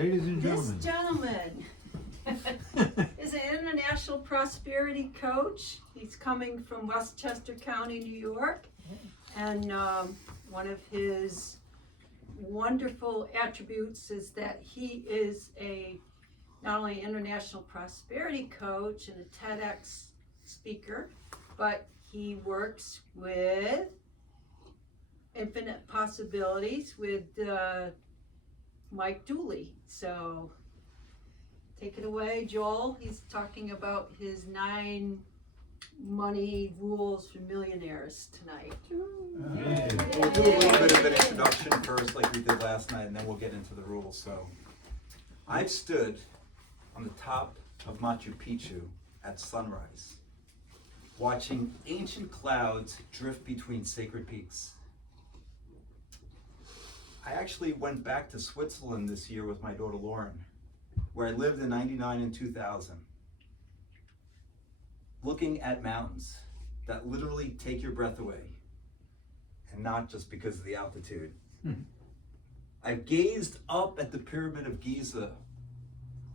Ladies and This gentlemen. gentleman is an international prosperity coach. He's coming from Westchester County, New York. And one of his wonderful attributes is that he is not only international prosperity coach and a TEDx speaker, but he works with Infinite Possibilities with Mike Dooley. So take it away, Joel. He's talking about his 9 money rules for millionaires tonight. We'll do a little bit of an introduction first, like we did last night, and then we'll get into the rules. So, I've stood on the top of Machu Picchu at sunrise, watching ancient clouds drift between sacred peaks. I actually went back to Switzerland this year with my daughter Lauren, where I lived in '99 and 2000. Looking at mountains that literally take your breath away, and not just because of the altitude. I've gazed up at the Pyramid of Giza,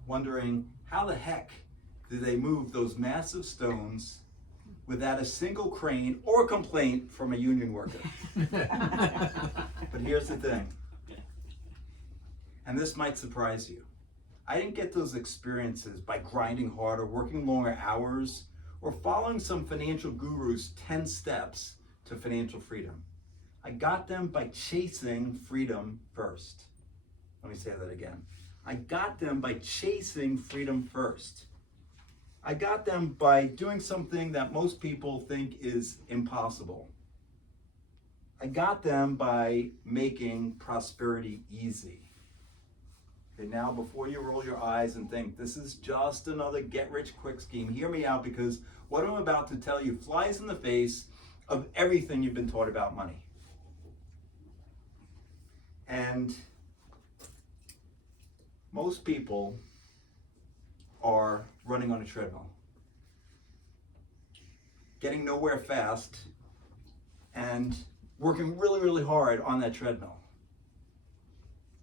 wondering how the heck did they move those massive stones without a single crane or complaint from a union worker. But here's the thing, and this might surprise you. I didn't get those experiences by grinding harder, working longer hours, or following some financial guru's 10 steps to financial freedom. I got them by chasing freedom first. Let me say that again. I got them by chasing freedom first. I got them by doing something that most people think is impossible. I got them by making prosperity easy. Okay, now before you roll your eyes and think this is just another get-rich-quick scheme, hear me out, because what I'm about to tell you flies in the face of everything you've been taught about money. And most people are running on a treadmill, getting nowhere fast, and working really, really hard on that treadmill,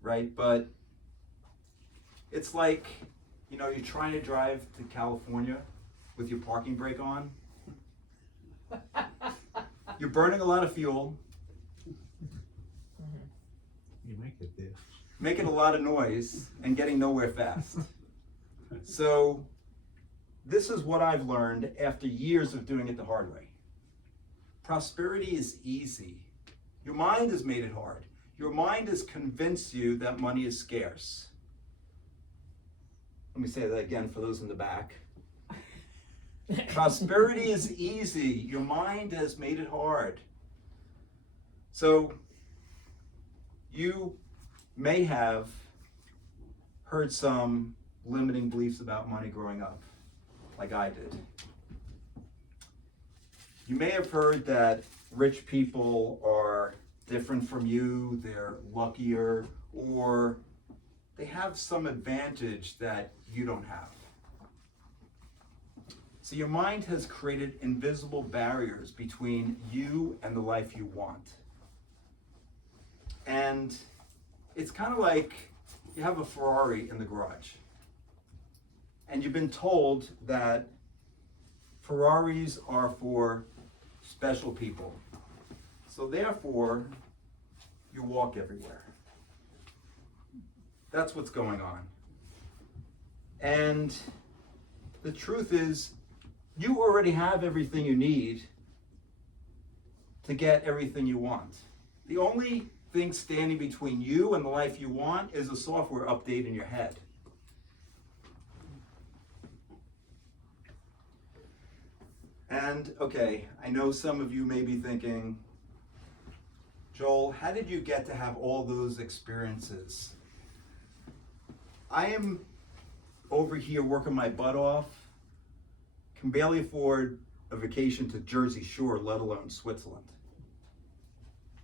right? But it's like, you're trying to drive to California with your parking brake on. You're burning a lot of fuel. You might get there. Making a lot of noise and getting nowhere fast. So this is what I've learned after years of doing it the hard way. Prosperity is easy. Your mind has made it hard. Your mind has convinced you that money is scarce. Let me say that again for those in the back. Prosperity is easy. Your mind has made it hard. So you may have heard some limiting beliefs about money growing up, like I did. You may have heard that rich people are different from you, they're luckier, or they have some advantage that you don't have. So your mind has created invisible barriers between you and the life you want. And it's kind of like you have a Ferrari in the garage, and you've been told that Ferraris are for special people. So therefore, you walk everywhere. That's what's going on. And the truth is, you already have everything you need to get everything you want. The only thing standing between you and the life you want is a software update in your head. And okay, I know some of you may be thinking, Joel, how did you get to have all those experiences? I am over here working my butt off, can barely afford a vacation to Jersey Shore, let alone Switzerland.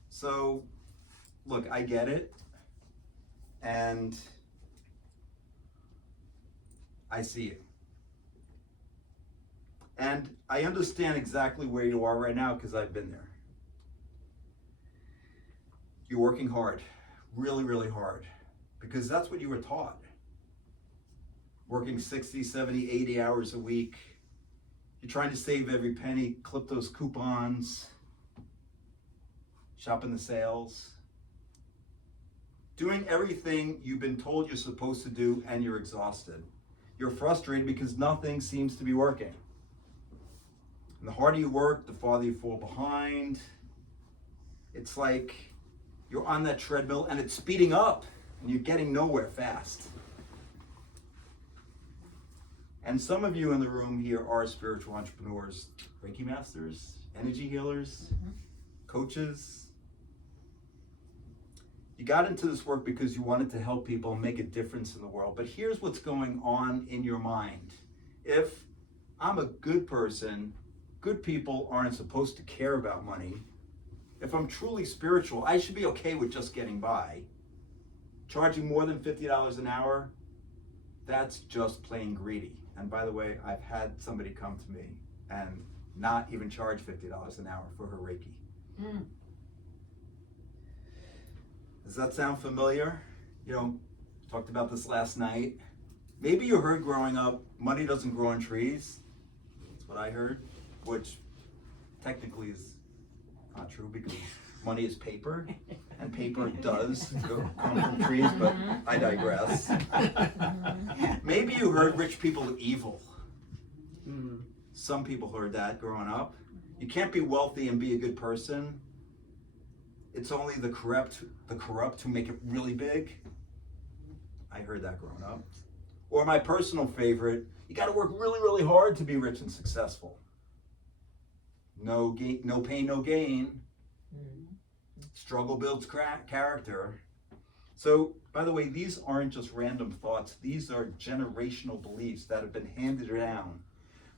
So, look, I get it, and I see you. And I understand exactly where you are right now because I've been there. You're working hard, really, really hard, because that's what you were taught. working 60, 70, 80 hours a week. You're trying to save every penny, clip those coupons, shop in the sales. Doing everything you've been told you're supposed to do, and you're exhausted. You're frustrated because nothing seems to be working. And the harder you work, the farther you fall behind. It's like you're on that treadmill and it's speeding up and you're getting nowhere fast. And some of you in the room here are spiritual entrepreneurs, Reiki masters, energy healers, coaches. You got into this work because you wanted to help people and make a difference in the world. But here's what's going on in your mind. If I'm a good person, good people aren't supposed to care about money. If I'm truly spiritual, I should be okay with just getting by. Charging more than $50 an hour, that's just plain greedy. And by the way, I've had somebody come to me and not even charge $50 an hour for her Reiki. Does that sound familiar? You know, talked about this last night. Maybe you heard growing up, money doesn't grow on trees. That's what I heard, which technically is not true because money is paper, and paper does come from trees, but I digress. Maybe you heard rich people are evil. Some people heard that growing up. You can't be wealthy and be a good person. It's only the corrupt who make it really big. I heard that growing up. Or my personal favorite, you got to work really, really hard to be rich and successful. No gain, no pain, no gain. Struggle builds character. So, by the way, these aren't just random thoughts. These are generational beliefs that have been handed down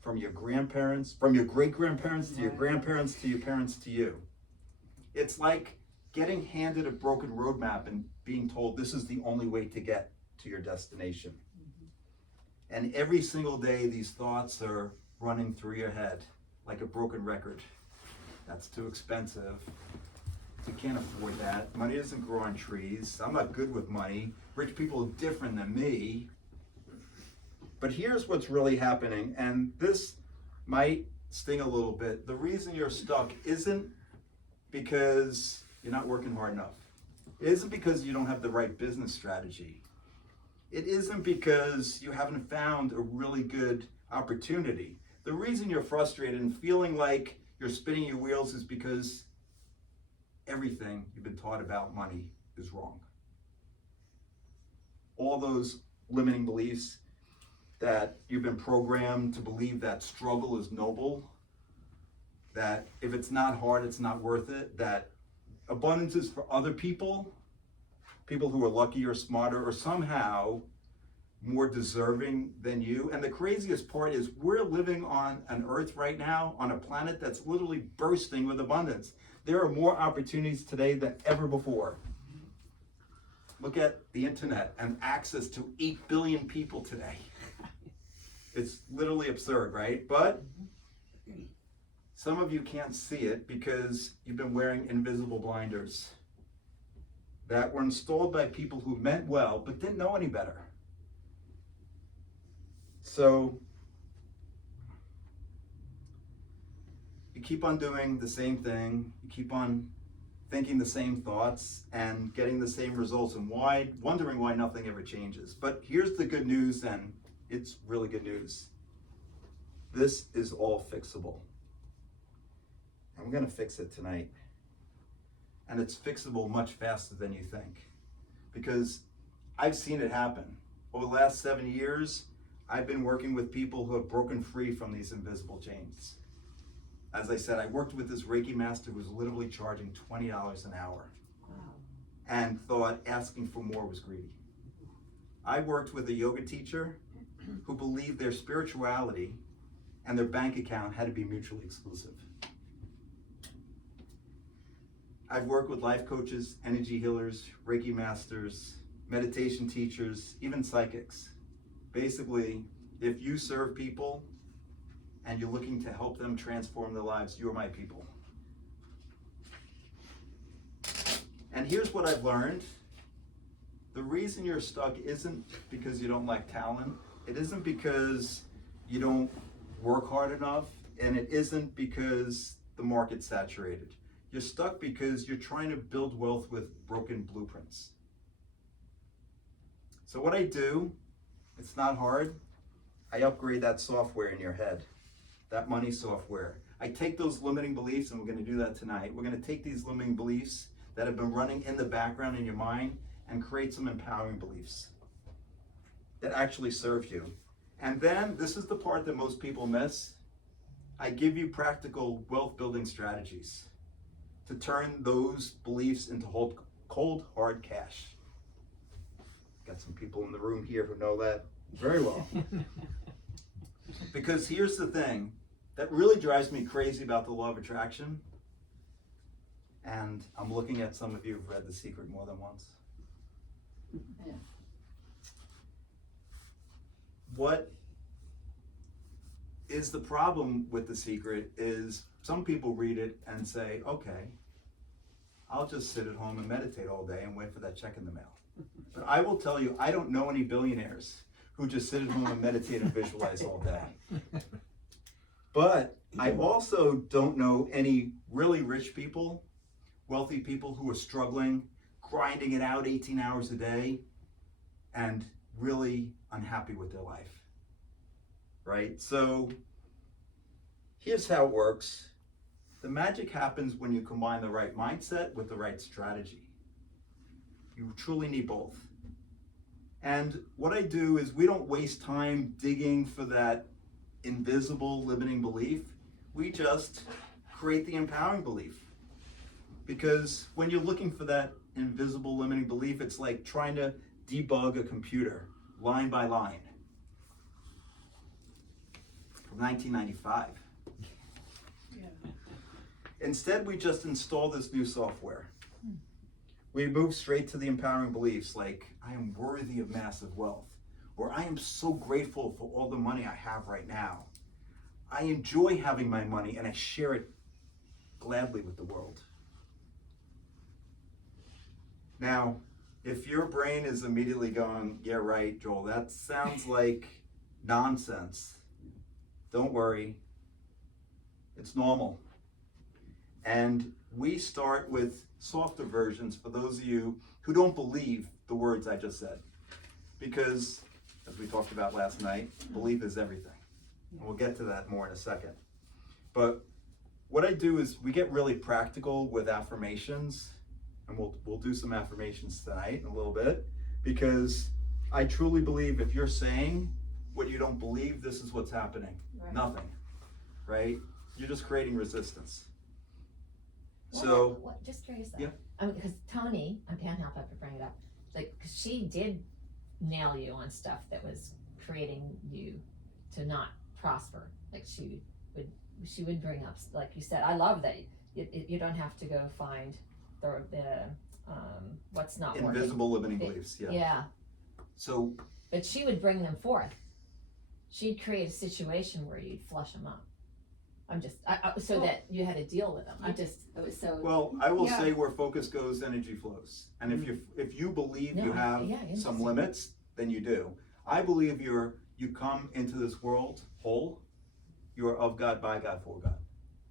from your grandparents, from your great-grandparents to your grandparents to your parents to you. It's like getting handed a broken roadmap and being told this is the only way to get to your destination. And every single day, these thoughts are running through your head like a broken record. That's too expensive. You can't afford that. Money doesn't grow on trees. I'm not good with money. Rich people are different than me. But here's what's really happening, and this might sting a little bit. The reason you're stuck isn't because you're not working hard enough. It isn't because you don't have the right business strategy. It isn't because you haven't found a really good opportunity. The reason you're frustrated and feeling like you're spinning your wheels is because everything you've been taught about money is wrong. All those limiting beliefs that you've been programmed to believe that struggle is noble, that if it's not hard, it's not worth it, that abundance is for other people, people who are lucky or smarter or somehow more deserving than you. And the craziest part is we're living on an earth right now, on a planet that's literally bursting with abundance. There are more opportunities today than ever before. Look at the internet and access to 8 billion people today. It's literally absurd, right? But some of you can't see it because you've been wearing invisible blinders that were installed by people who meant well but didn't know any better. So you keep on doing the same thing, you keep on thinking the same thoughts and getting the same results, and wondering why nothing ever changes. But here's the good news, and it's really good news. This is all fixable. And we're going to fix it tonight. And it's fixable much faster than you think. Because I've seen it happen. Over the last 7 years, I've been working with people who have broken free from these invisible chains. As I said, I worked with this Reiki master who was literally charging $20 an hour. Wow. And thought asking for more was greedy. I worked with a yoga teacher who believed their spirituality and their bank account had to be mutually exclusive. I've worked with life coaches, energy healers, Reiki masters, meditation teachers, even psychics. Basically, if you serve people and you're looking to help them transform their lives, you're my people. And here's what I've learned. The reason you're stuck isn't because you don't lack talent. It isn't because you don't work hard enough, and it isn't because the market's saturated. You're stuck because you're trying to build wealth with broken blueprints. So what I do, it's not hard. I upgrade that software in your head, that money software. I take those limiting beliefs, and we're going to do that tonight. We're going to take these limiting beliefs that have been running in the background in your mind and create some empowering beliefs that actually serve you. And then, this is the part that most people miss. I give you practical wealth building strategies to turn those beliefs into cold, hard cash. Got some people in the room here who know that very well. Because here's the thing that really drives me crazy about the law of attraction. And I'm looking at some of you who've read The Secret more than once. Yeah. What is the problem with The Secret is some people read it and say, okay, I'll just sit at home and meditate all day and wait for that check in the mail. But I will tell you, I don't know any billionaires who just sit at home and meditate and visualize all day. But I also don't know any really rich people, wealthy people who are struggling, grinding it out 18 hours a day, and really unhappy with their life, right? So here's how it works. The magic happens when you combine the right mindset with the right strategy. You truly need both. And what I do is we don't waste time digging for that invisible limiting belief. We just create the empowering belief. Because when you're looking for that invisible limiting belief, it's like trying to debug a computer line by line. From 1995. Yeah. Instead, we just install this new software. We move straight to the empowering beliefs like, I am worthy of massive wealth, or I am so grateful for all the money I have right now. I enjoy having my money and I share it gladly with the world. Now, if your brain is immediately going, yeah, right, Joel, that sounds like nonsense. Don't worry. It's normal. And we start with softer versions for those of you who don't believe the words I just said. Because, as we talked about last night, belief is everything. And we'll get to that more in a second. But what I do is we get really practical with affirmations. And we'll do some affirmations tonight in a little bit. Because I truly believe if you're saying what you don't believe, this is what's happening. Right. Nothing. Right? You're just creating resistance. Just curious though. Yeah. I mean, because Tony, I can't help but to bring it up. Like, 'cause she did nail you on stuff that was creating you to not prosper. Like she would bring up, like you said. I love that you don't have to go find the what's not Invisible limiting beliefs. Yeah. Yeah. So. But she would bring them forth. She'd create a situation where you'd flush them up. That you had to deal with them. It was so. Well, I will Yeah. say where focus goes, energy flows. And if you believe you have some limits, then you do. I believe you come into this world whole. You are of God, by God, for God,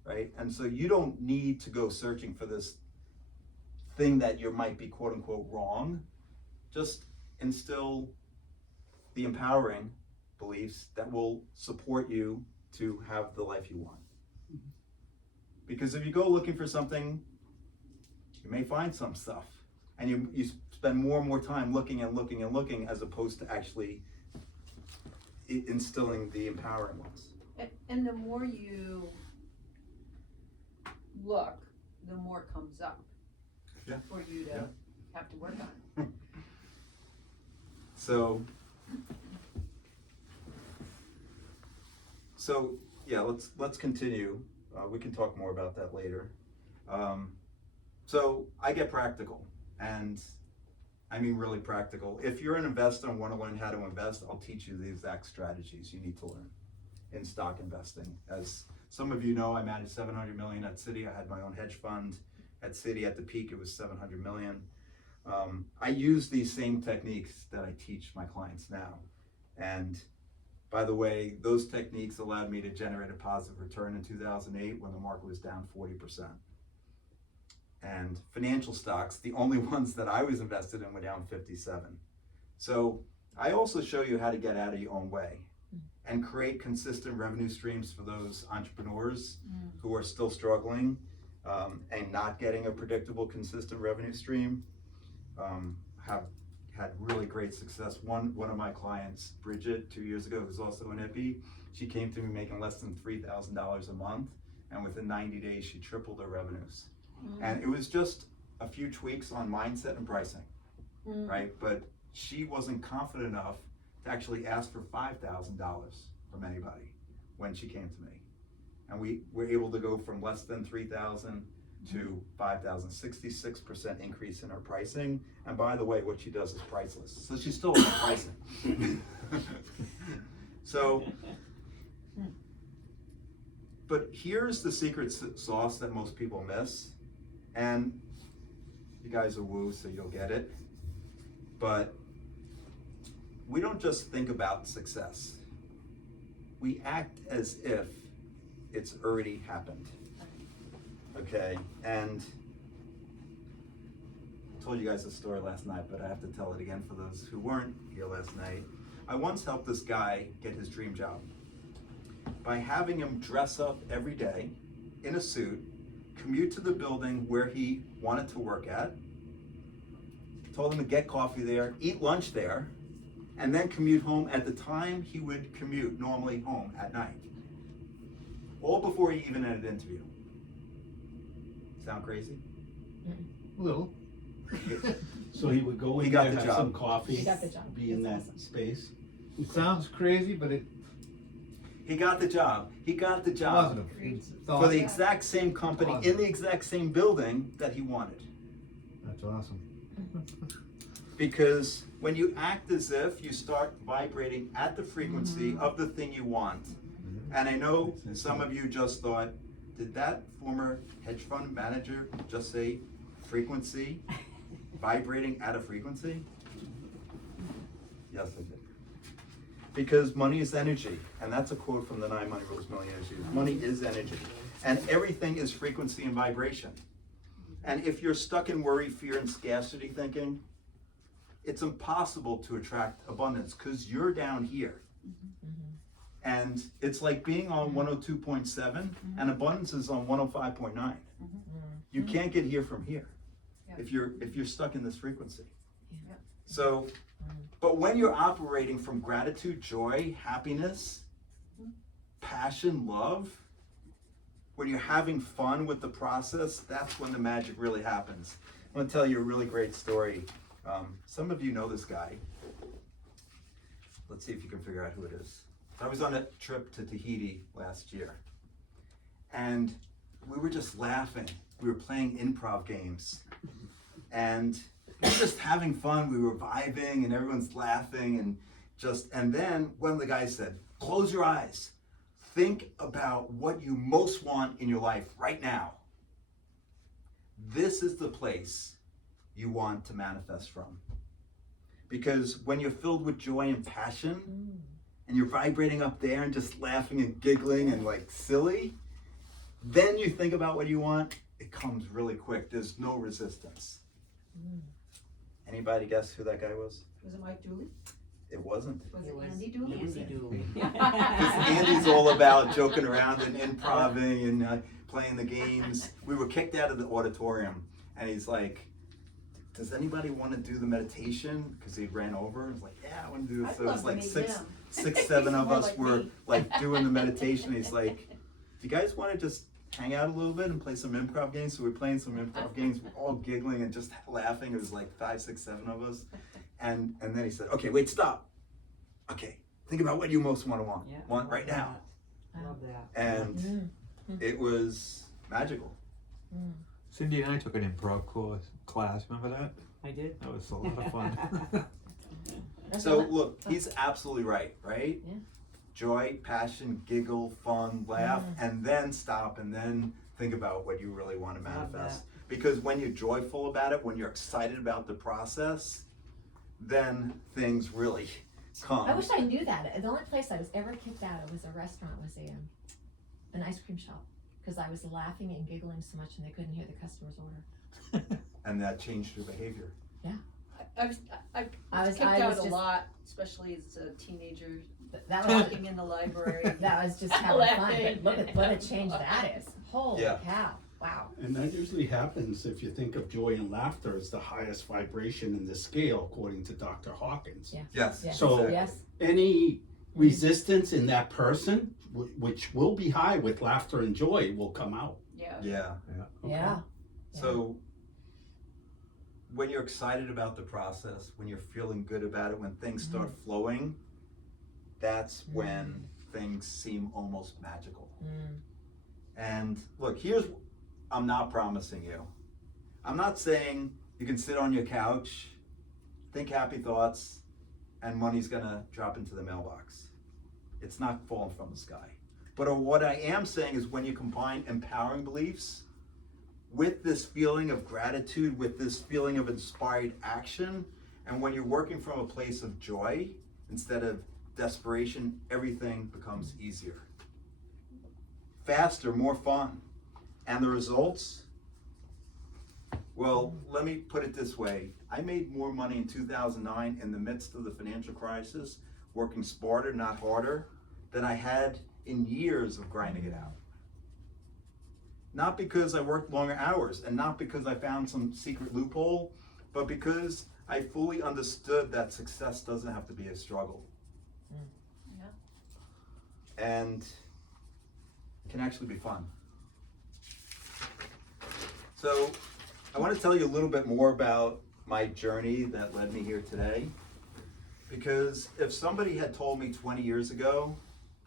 right? And so you don't need to go searching for this thing that you might be quote unquote wrong. Just instill the empowering beliefs that will support you to have the life you want. Because if you go looking for something, you may find some stuff. And you spend more and more time looking and looking and looking as opposed to actually instilling the empowering ones. And the more you look, the more comes up for you to have to work on. So yeah, let's continue. We can talk more about that later. So I get practical, and I mean really practical. If you're an investor and want to learn how to invest, I'll teach you the exact strategies you need to learn in stock investing. As some of you know, I managed $700 million at Citi. I had my own hedge fund at Citi. At the peak, it was $700 million. I use these same techniques that I teach my clients now. And By the way, those techniques allowed me to generate a positive return in 2008 when the market was down 40%. And financial stocks, the only ones that I was invested in, were down 57. So I also show you how to get out of your own way and create consistent revenue streams for those entrepreneurs who are still struggling and not getting a predictable, consistent revenue stream. Have had really great success. One of my clients, Bridget, 2 years ago, who's also an IPI, she came to me making less than $3,000 a month, and within 90 days, she tripled her revenues. And it was just a few tweaks on mindset and pricing, right? But she wasn't confident enough to actually ask for $5,000 from anybody when she came to me. And we were able to go from less than 3,000 to 5,000, 66% increase in her pricing. And by the way, what she does is priceless. So she's still in pricing. So, but here's the secret sauce that most people miss. And you guys are woo, so you'll get it. But we don't just think about success. We act as if it's already happened. Okay, and I told you guys a story last night, but I have to tell it again for those who weren't here last night. I once helped this guy get his dream job by having him dress up every day in a suit, commute to the building where he wanted to work at, told him to get coffee there, eat lunch there, and then commute home at the time he would commute normally home at night. All before he even had an interview. Sound crazy? A little. So he would go He in got there, the have job. some coffee, He got the job. be in that That's awesome. space. It sounds crazy, but it He got the job. He got the job wasn't. for the exact same company Awesome. in the exact same building that he wanted. That's awesome. Because when you act as if, you start vibrating at the frequency of the thing you want. And I know some of you just thought, did that former hedge fund manager just say frequency, vibrating at a frequency? Yes, I did. Because money is energy, and that's a quote from the 9 Money Rules millionaires use. Money is energy, and everything is frequency and vibration. And if you're stuck in worry, fear, and scarcity thinking, it's impossible to attract abundance because you're down here. And it's like being on 102.7 and abundance is on 105.9. You can't get here from here if you're stuck in this frequency. So, but when you're operating from gratitude, joy, happiness, passion, love, when you're having fun with the process, that's when the magic really happens. I'm gonna tell you a really great story. Some of you know this guy. Let's see if you can figure out who it is. I was on a trip to Tahiti last year, and we were just laughing. We were playing improv games, and we were just having fun. We were vibing, and everyone's laughing, and then one of the guys said, "Close your eyes. Think about what you most want in your life right now. This is the place you want to manifest from." Because when you're filled with joy and passion, and you're vibrating up there and just laughing and giggling and like silly, then you think about what you want, it comes really quick. There's no resistance. Anybody guess who that guy was? Was it Mike Dooley? It wasn't. Was it Andy Dooley? Andy Dooley. Because Andy's all about joking around and improving and playing the games. We were kicked out of the auditorium, and he's like, "Does anybody want to do the meditation?" Because he ran over. He's like, "Yeah, I want to do it." So it was like six, seven of More us like were me. like doing the meditation. He's like, "Do you guys want to just hang out a little bit and play some improv games?" So we're playing some improv games. We're all giggling and just laughing. It was like 5, 6, 7 of us. And then he said, "Okay, wait, stop. Okay, think about what you most want Yeah, want right now." Love that. And it was magical. Cindy and I took an improv class. Remember that? I did. That was a lot of fun. So look, he's absolutely right? Yeah. Joy, passion, giggle, fun, laugh, and then stop and then think about what you really want to Love manifest. Because when you're joyful about it, when you're excited about the process, then things really come. I wish I knew that. The only place I was ever kicked out of was a restaurant, was an ice cream shop. Because I was laughing and giggling so much and they couldn't hear the customer's order. And that changed your behavior. I've I was kicked out a just- lot, especially as a teenager, That was walking in the library. that was just having fun. Laughing. But look at what a change that is. Holy Yeah. cow. Wow. And that usually happens if you think of joy and laughter as the highest vibration in the scale, according to Dr. Hawkins. Yeah. Yes. Yeah. So- exactly. Yes. Any resistance in that person, which will be high with laughter and joy, will come out. Yeah. Yeah. Okay? Yeah. So when you're excited about the process, when you're feeling good about it, when things start flowing, that's when things seem almost magical. Mm. And look, I'm not promising you. I'm not saying you can sit on your couch, think happy thoughts, and money's gonna drop into the mailbox. It's not falling from the sky. But what I am saying is when you combine empowering beliefs with this feeling of gratitude, with this feeling of inspired action, and when you're working from a place of joy instead of desperation, everything becomes easier. Faster, more fun. And the results? Well, let me put it this way. I made more money in 2009 in the midst of the financial crisis, working smarter, not harder, than I had in years of grinding it out. Not because I worked longer hours and not because I found some secret loophole, but because I fully understood that success doesn't have to be a struggle. And can actually be fun. So I want to tell you a little bit more about my journey that led me here today. Because if somebody had told me 20 years ago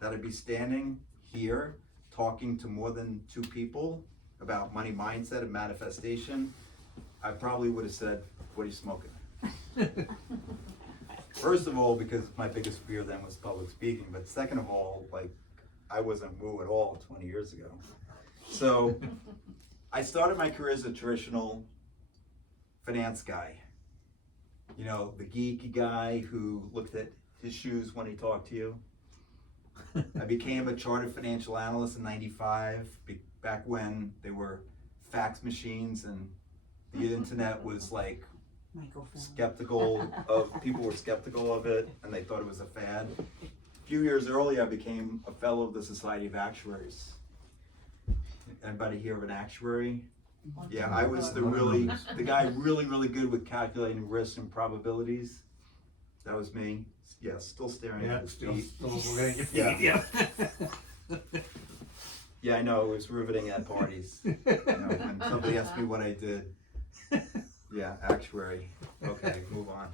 that I'd be standing here talking to more than 2 people about money mindset and manifestation, I probably would have said, "What are you smoking?" First of all, because my biggest fear then was public speaking, but second of all, like, I wasn't woo at all 20 years ago. So I started my career as a traditional finance guy. You know, the geeky guy who looked at his shoes when he talked to you. I became a chartered financial analyst in '95, back when there were fax machines and the internet was like people were skeptical of it and they thought it was a fad. A few years earlier, I became a fellow of the Society of Actuaries. Anybody hear of an actuary? Yeah, I was the guy really good with calculating risks and probabilities. That was me. Yeah, still staring at his feet. Yeah. Yeah, I know, it was riveting at parties. You know, when somebody asked me what I did. Yeah, actuary. Okay, move on.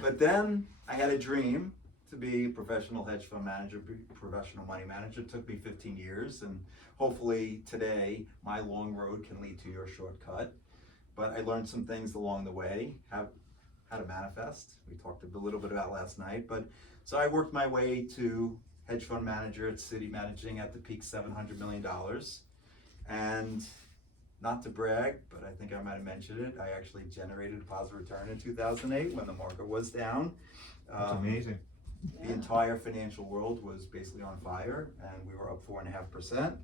But then I had a dream to be a professional hedge fund manager, professional money manager. It took me 15 years, and hopefully today my long road can lead to your shortcut. But I learned some things along the way, how to manifest. We talked a little bit about last night. But so I worked my way to hedge fund manager at Citi, managing at the peak $700 million. And not to brag, but I think I might have mentioned it, I actually generated a positive return in 2008 when the market was down. That's amazing. The entire financial world was basically on fire, and we were up 4.5%,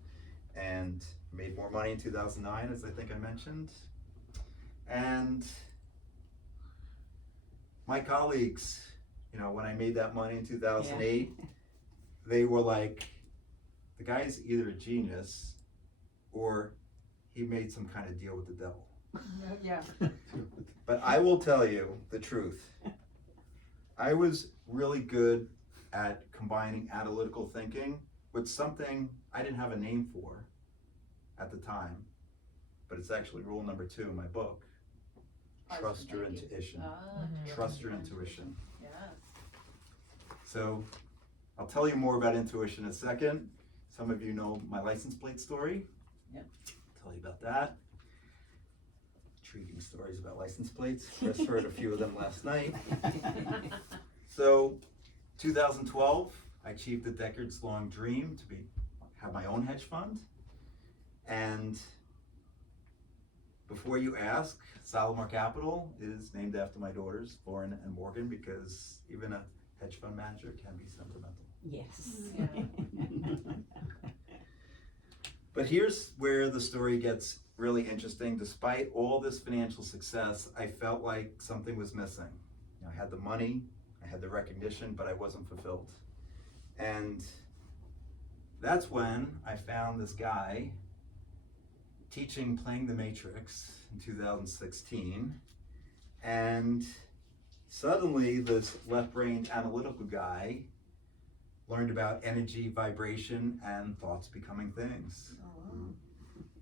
and made more money in 2009, as I think I mentioned. And my colleagues, you know, when I made that money in 2008, they were like, the guy's either a genius or he made some kind of deal with the devil. Yeah. But I will tell you the truth. I was really good at combining analytical thinking with something I didn't have a name for at the time, but it's actually rule number 2 in my book. Trust your intuition. Trust your intuition. Yeah. So I'll tell you more about intuition in a second. Some of you know my license plate story. Yep. I'll tell you about that. Intriguing stories about license plates. Chris heard a few of them last night. So 2012, I achieved a decades-long dream to have my own hedge fund. And before you ask, Salomar Capital is named after my daughters, Lauren and Morgan, because even a hedge fund manager can be sentimental. Yes. But here's where the story gets really interesting. Despite all this financial success, I felt like something was missing. You know, I had the money, I had the recognition, but I wasn't fulfilled. And that's when I found this guy teaching Playing the Matrix in 2016. And suddenly this left-brained analytical guy learned about energy, vibration, and thoughts becoming things.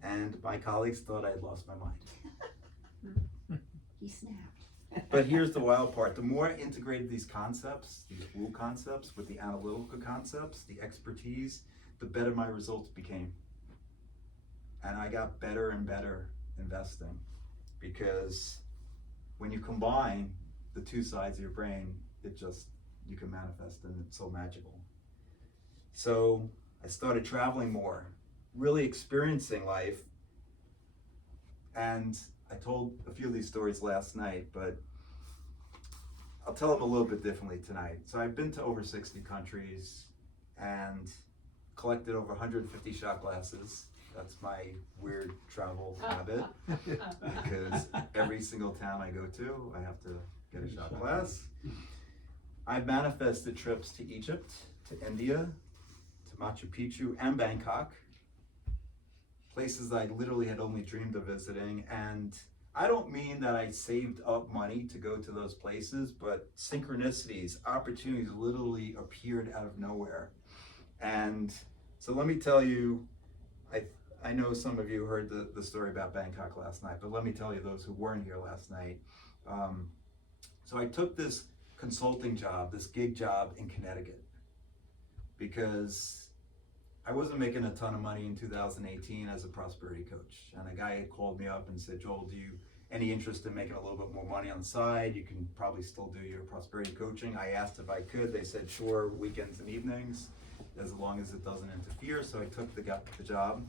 And my colleagues thought I had lost my mind. He snapped. But here's the wild part. The more I integrated these concepts, these woo concepts, with the analytical concepts, the expertise, the better my results became. And I got better and better investing, because when you combine the two sides of your brain, you can manifest, and it's so magical. So I started traveling more, really experiencing life. And I told a few of these stories last night, but I'll tell them a little bit differently tonight. So I've been to over 60 countries and collected over 150 shot glasses. That's my weird travel habit, because every single town I go to, I have to get a shot glass. I've manifested trips to Egypt, to India, to Machu Picchu, and Bangkok. Places I literally had only dreamed of visiting. And I don't mean that I saved up money to go to those places, but synchronicities, opportunities literally appeared out of nowhere. And so let me tell you, I know some of you heard the story about Bangkok last night, but let me tell you, those who weren't here last night. So I took this consulting job, this gig job in Connecticut, because I wasn't making a ton of money in 2018 as a prosperity coach. And a guy had called me up and said, Joel, any interest in making a little bit more money on the side? You can probably still do your prosperity coaching. I asked if I could. They said, sure, weekends and evenings, as long as it doesn't interfere. So I took the job.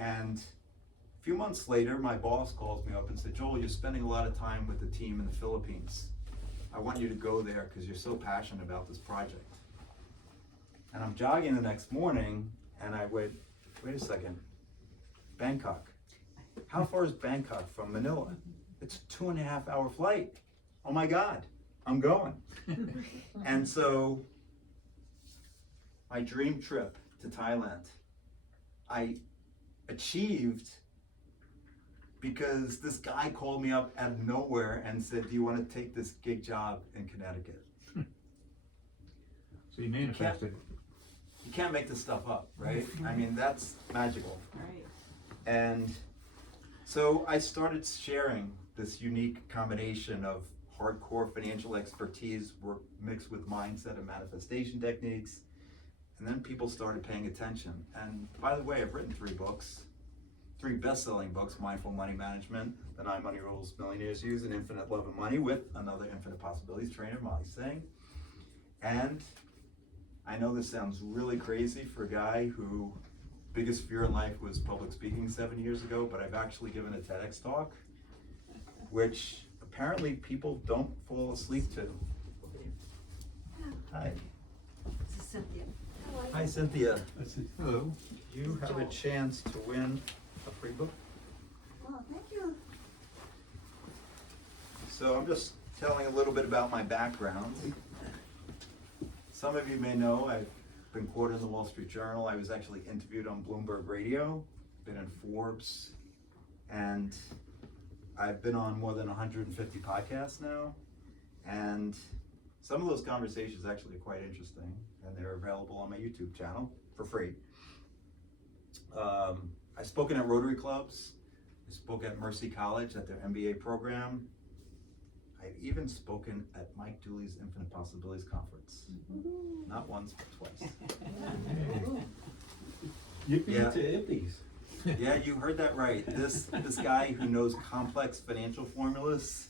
And a few months later, my boss calls me up and said, Joel, you're spending a lot of time with the team in the Philippines. I want you to go there because you're so passionate about this project. And I'm jogging the next morning, and I went, wait a second, Bangkok. How far is Bangkok from Manila? It's a 2.5-hour flight. Oh my God, I'm going. And so my dream trip to Thailand, I achieved because this guy called me up out of nowhere and said, do you want to take this gig job in Connecticut? So you manifested. You can't make this stuff up, right? I mean, that's magical. Right. And so I started sharing this unique combination of hardcore financial expertise mixed with mindset and manifestation techniques. And then people started paying attention. And by the way, I've written 3 books, 3 best-selling books: Mindful Money Management, The 9 Money Rules Millionaires Use, and Infinite Love and Money, with another Infinite Possibilities trainer, Molly Singh. And I know this sounds really crazy for a guy who biggest fear in life was public speaking 7 years ago, but I've actually given a TEDx talk, which apparently people don't fall asleep to. Hi. This is Cynthia. Hi, Cynthia. Hello. You have a chance to win a free book. Well, thank you. So I'm just telling a little bit about my background. Some of you may know I've been quoted in the Wall Street Journal. I was actually interviewed on Bloomberg Radio, been in Forbes, and I've been on more than 150 podcasts now. And some of those conversations actually are quite interesting, and they're available on my YouTube channel for free. I've spoken at Rotary clubs. I spoke at Mercy College at their MBA program. I've even spoken at Mike Dooley's Infinite Possibilities Conference. Not once, but twice. Yippee Yeah. to hippies. Yeah, you heard that right. This guy who knows complex financial formulas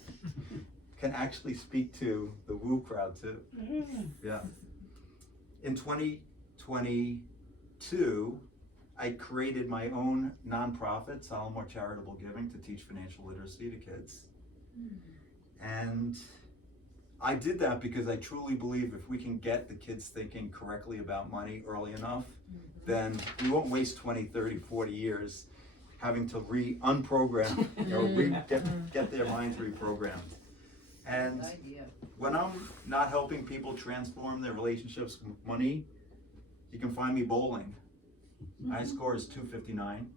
can actually speak to the woo crowd too. Yeah. In 2022, I created my own nonprofit, Solomore Charitable Giving, to teach financial literacy to kids. And I did that because I truly believe if we can get the kids thinking correctly about money early enough, then we won't waste 20, 30, 40 years having to unprogram or get their minds reprogrammed. And when I'm not helping people transform their relationships with money, you can find me bowling. My score is 259.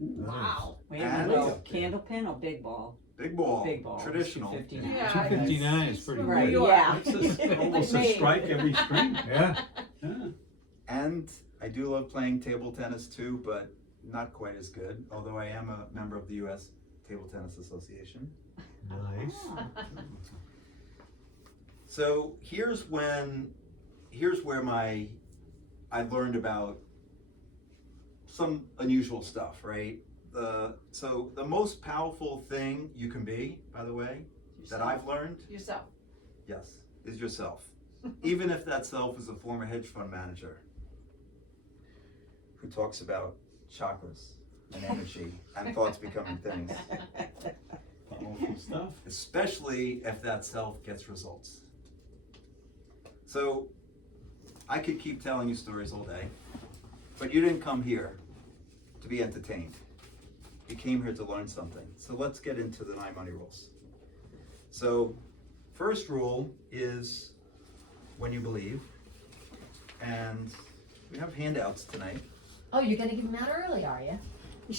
Wow. Wait a And- minute, candle pin or big ball? Big ball, Big ball. traditional. 259. Yeah, 259 is he's pretty from Right, New York. yeah. It's almost a Me. strike every string. Yeah. Yeah. And I do love playing table tennis too, but not quite as good, although I am a member of the U.S. Table Tennis Association. Nice. Ah. So here's where I learned about some unusual stuff, right? So the most powerful thing you can be, by the way, that I've learned, Yourself. yes, is yourself. Even if that self is a former hedge fund manager who talks about chakras and energy and thoughts becoming things, Powerful stuff. especially if that self gets results. So I could keep telling you stories all day, but you didn't come here to be entertained. You came here to learn something. So let's get into the 9 money rules. So first rule is when you believe, and we have handouts tonight. Oh, you're gonna give them out early, are you?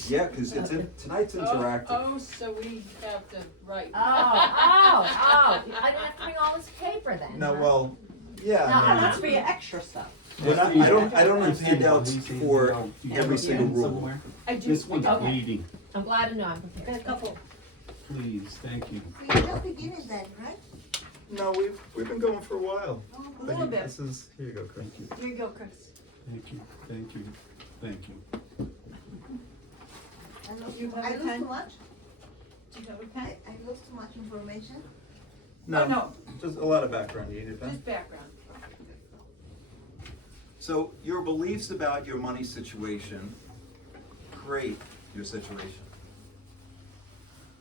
Yeah, because tonight's interactive. Oh, so we have to write. I didn't have to bring all this paper then. No, huh? well, yeah. No, I mean, That's for your extra stuff. But I don't have He's handouts handing for out. Do you every have a single pen rule. somewhere? I do. This one's Okay. bleeding. I'm glad to know I'm Got prepared. a couple. Please, thank you. So you're just beginning then, right? No, we've been going for a while. Oh, A good. little bit. This is, here you go, Chris. Thank you. Here you go, Chris. Thank you. Thank you. Thank you. You have I a lose pen? too much? Do you have a pen? I lose too much information? Oh, no, Just a lot of background. You need a pen? just background. So your beliefs about your money situation create your situation.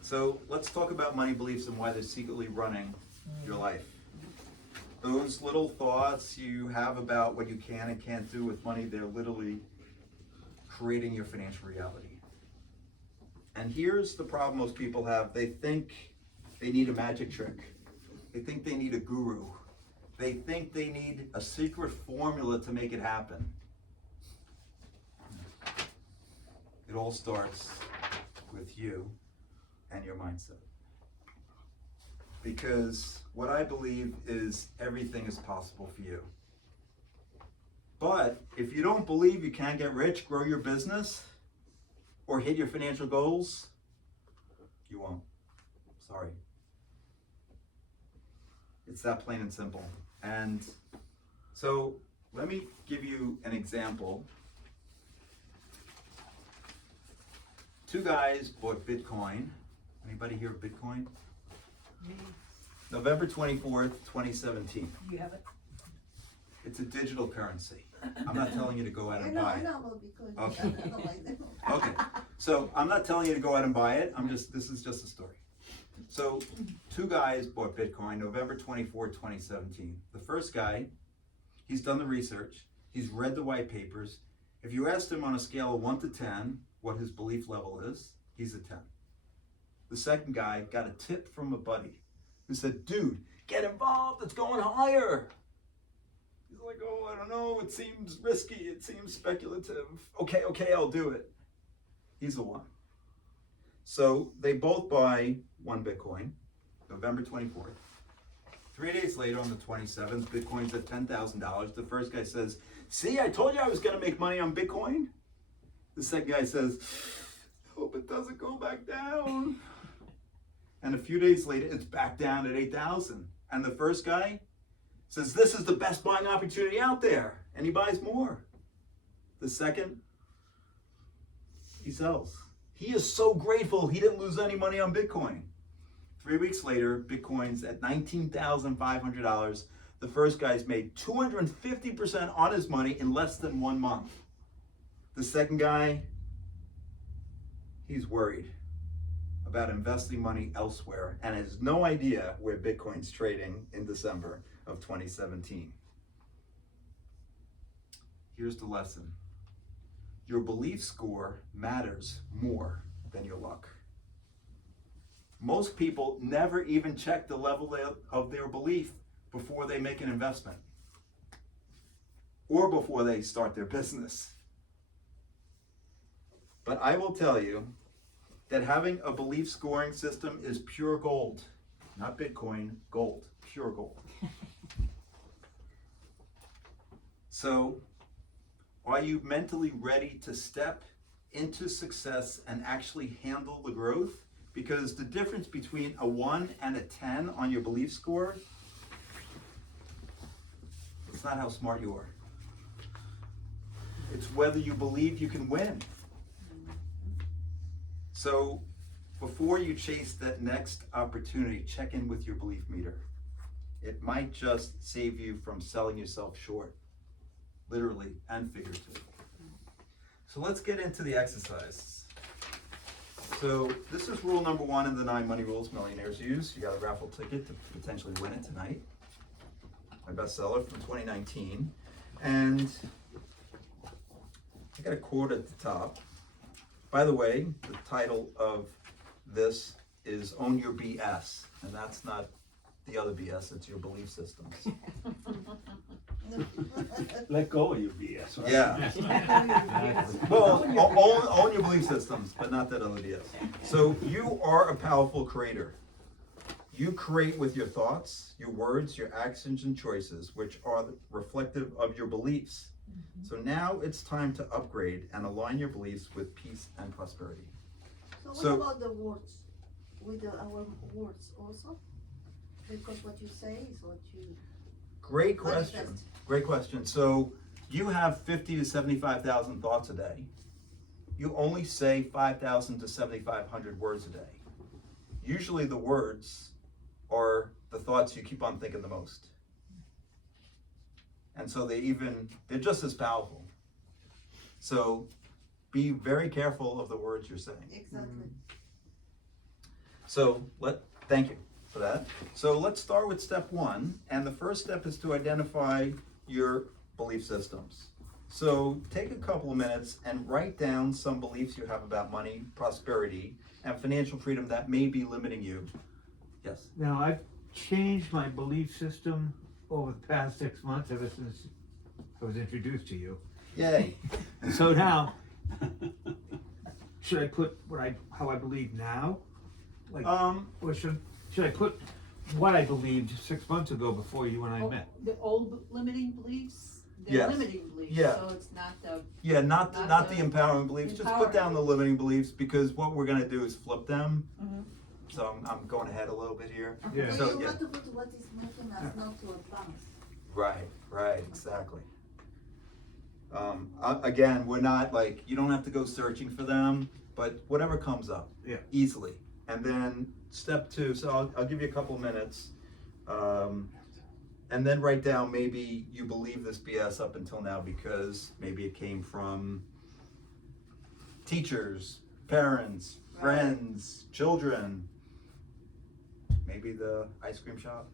So let's talk about money beliefs and why they're secretly running your life. Those little thoughts you have about what you can and can't do with money, they're literally creating your financial reality. And here's the problem most people have. They think they need a magic trick. They think they need a guru. They think they need a secret formula to make it happen. It all starts with you and your mindset. Because what I believe is everything is possible for you. But if you don't believe you can get rich, grow your business, or hit your financial goals, you won't. Sorry. It's that plain and simple. And so let me give you an example. 2 guys bought Bitcoin. Anybody hear of Bitcoin? November 24th, 2017. You have it? It's a digital currency. I'm not telling you to go out I and know, buy I it. know, but because Okay. otherwise they don't. Okay, so I'm not telling you to go out and buy it. This is just a story. So 2 guys bought Bitcoin November 24, 2017. The first guy, he's done the research. He's read the white papers. If you asked him on a scale of 1 to 10 what his belief level is, he's a 10. The second guy got a tip from a buddy who said, dude, get involved, it's going higher. He's like, oh, I don't know, it seems risky, it seems speculative. Okay, I'll do it. He's a 1. So they both buy 1 Bitcoin, November 24th. 3 days later on the 27th, Bitcoin's at $10,000. The first guy says, see, I told you I was gonna make money on Bitcoin. The second guy says, hope it doesn't go back down. And a few days later, it's back down at 8,000. And the first guy says, this is the best buying opportunity out there. And he buys more. The second, he sells. He is so grateful he didn't lose any money on Bitcoin. 3 weeks later, Bitcoin's at $19,500. The first guy's made 250% on his money in less than 1 month. The second guy, he's worried about investing money elsewhere and has no idea where Bitcoin's trading in December of 2017. Here's the lesson. Your belief score matters more than your luck. Most people never even check the level of their belief before they make an investment or before they start their business. But I will tell you that having a belief scoring system is pure gold. Not Bitcoin, gold, pure gold. So, are you mentally ready to step into success and actually handle the growth? Because the difference between a 1 and a 10 on your belief score, it's not how smart you are. It's whether you believe you can win. So before you chase that next opportunity, check in with your belief meter. It might just save you from selling yourself short, literally and figuratively. So let's get into the exercise. So this is rule number 1 in the 9 money rules millionaires use. You got a raffle ticket to potentially win it tonight. My bestseller from 2019. And I got a quote at the top. By the way, the title of this is Own Your BS. And that's not the other BS, it's your belief systems. Let go of your BS, right? Yeah. Well, own your belief systems, but not that other BS. So you are a powerful creator. You create with your thoughts, your words, your actions and choices, which are reflective of your beliefs. So now it's time to upgrade and align your beliefs with peace and prosperity. So what about the words? With our words also? Because what you say is what you Great question. manifest. Great question. So you have 50 to 75,000 thoughts a day. You only say 5,000 to 7,500 words a day. Usually the words are the thoughts you keep on thinking the most. And so they're just as powerful. So be very careful of the words you're saying. Exactly. So thank you for that. So let's start with step 1. And the first step is to identify your belief systems. So take a couple of minutes and write down some beliefs you have about money, prosperity, and financial freedom that may be limiting you. Yes. Now, I've changed my belief system over the past 6 months, ever since I was introduced to you. Yay. So now, should I put how I believe now? Like, or should I put what I believed 6 months ago before you and I met? The old limiting beliefs, they're Yes. limiting beliefs, Yeah. so it's not the, Yeah, not Not the the empowering beliefs. Just put down the limiting beliefs, because what we're going to do is flip them. Mhm. So I'm going ahead a little bit here. Yeah. So So, you yeah. have to put what is making us not to advance. Right, exactly. Again, we're not like, you don't have to go searching for them, but whatever comes up, Yeah. easily. And then step 2, so I'll give you a couple minutes, and then write down maybe you believe this BS up until now because maybe it came from teachers, parents, friends, children, maybe the ice cream shop.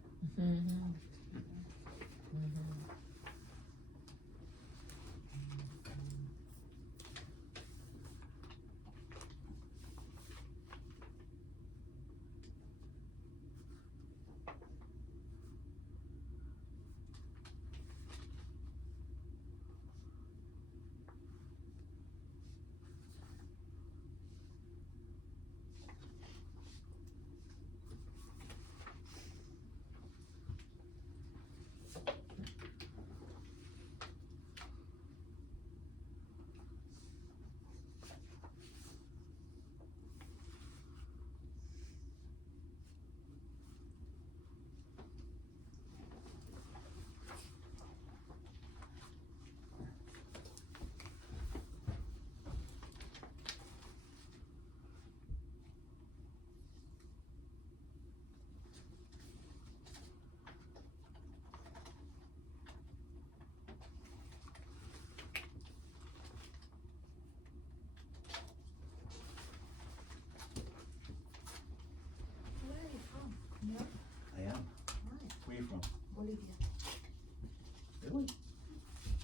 Bolivia. Really?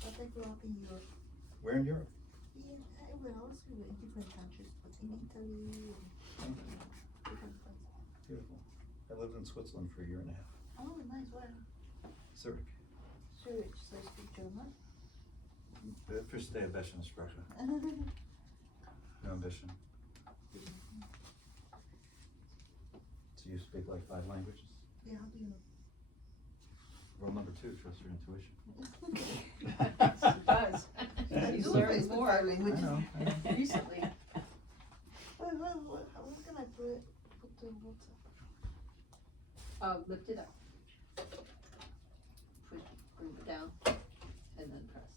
But I grew up in Europe. Where in Europe? Yeah, well, also in different countries, but in Italy and different places. Beautiful. I lived in Switzerland for a year and a half. Oh, nice. Where? Zurich. Zurich, so I speak German. Verstehe ein bisschen Sprache. No ambition. So you speak like 5 languages? Yeah, how do you know? Rule number 2, trust your intuition. She does. He's do learned things with more five languages. recently. What can I put the water? Lift it up. Push, bring it down, and then press.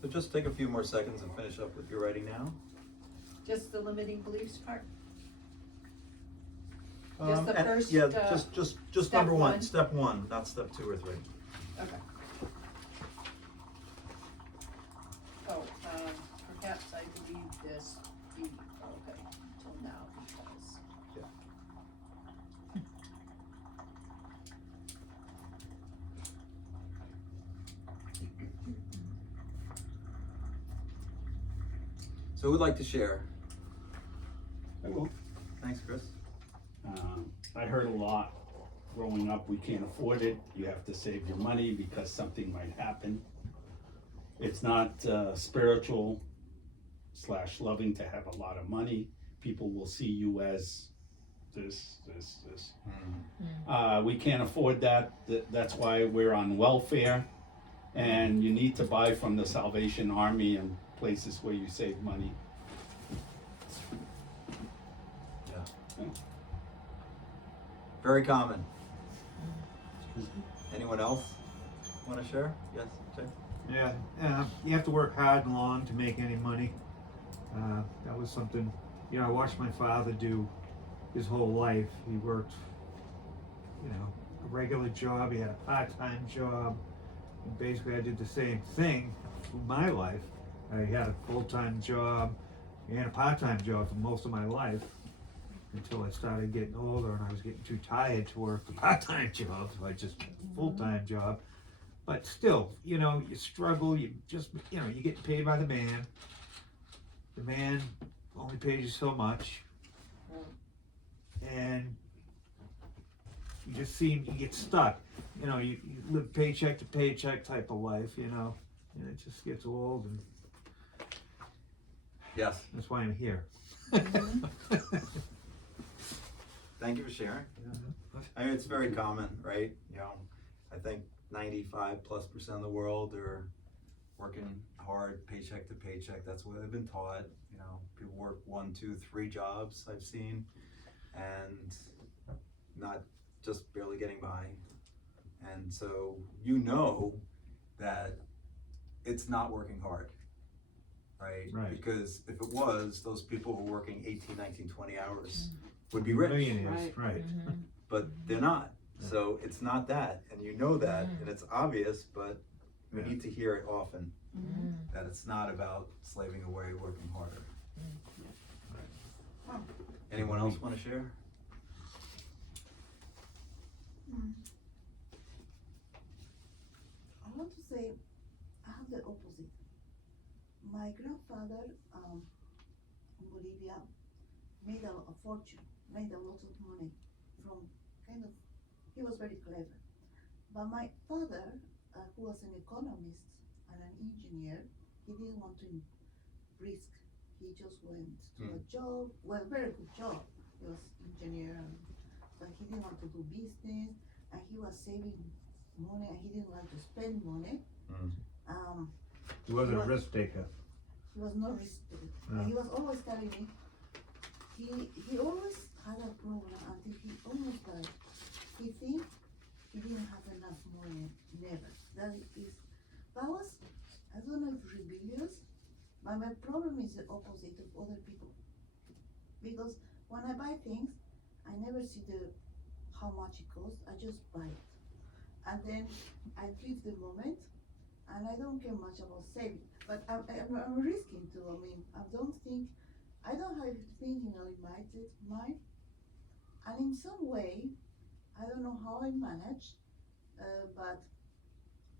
So just take a few more seconds and finish up with your writing now. Just the limiting beliefs part? Just the And- first, Yeah, just step number 1, one. step 1, not step 2 or 3. Okay. Oh, perhaps I believe this, okay, until now, because. So who'd like to share? I will. Thanks, Chris. I heard a lot growing up, we can't afford it, you have to save your money because something might happen. It's not spiritual / loving to have a lot of money. People will see you as this. We can't afford that. That's why we're on welfare. And you need to buy from the Salvation Army and places where you save money. Very common. Anyone else want to share? Yes, Jay? Yeah, you have to work hard and long to make any money. That was something, you know, I watched my father do his whole life. He worked, you know, a regular job, he had a part-time job, and basically I did the same thing through my life. I had a full-time job and a part-time job for most of my life until I started getting older and I was getting too tired to work the part-time job, so I just full-time job. But still, you know, you struggle, you just, you know, you get paid by the man. The man only pays you so much. And you just seem, you get stuck. You know, you live paycheck to paycheck type of life, you know, and it just gets old, and Yes. that's why I'm here. Thank you for sharing. I mean, it's very common, right? You know, I think 95+% of the world are working hard, paycheck to paycheck. That's what they've been taught. You know, people work 1, 2, 3 jobs I've seen, and not just barely getting by. And so you know that it's not working hard, right? Right. Because if it was, those people who are working 18, 19, 20 hours would be rich. Millionaires, right. But they're not. So it's not that, and you know that, and it's obvious, but we Yeah. need to hear it often, that it's not about slaving away, working harder. Anyone else want to share? I want to say I have the opposite. My grandfather in Bolivia made a fortune, made a lot of money from he was very clever. But my father, who was an economist and an engineer, he didn't want to risk. He just went to a job, well, very good job. He was engineer, but he didn't want to do business, and he was saving money, and he didn't like to spend money. He wasn't a risk taker. He was not risk taker. Yeah. And he was always telling me, he always had a problem until he almost died. He think he didn't have enough money, never. That is, I don't know if rebellious, but my problem is the opposite of other people. Because when I buy things, I never see how much it costs, I just buy it. And then I live the moment, and I don't care much about saving. But I'm risking too. I mean, I don't have thinking in my mind. And in some way, I don't know how I managed, but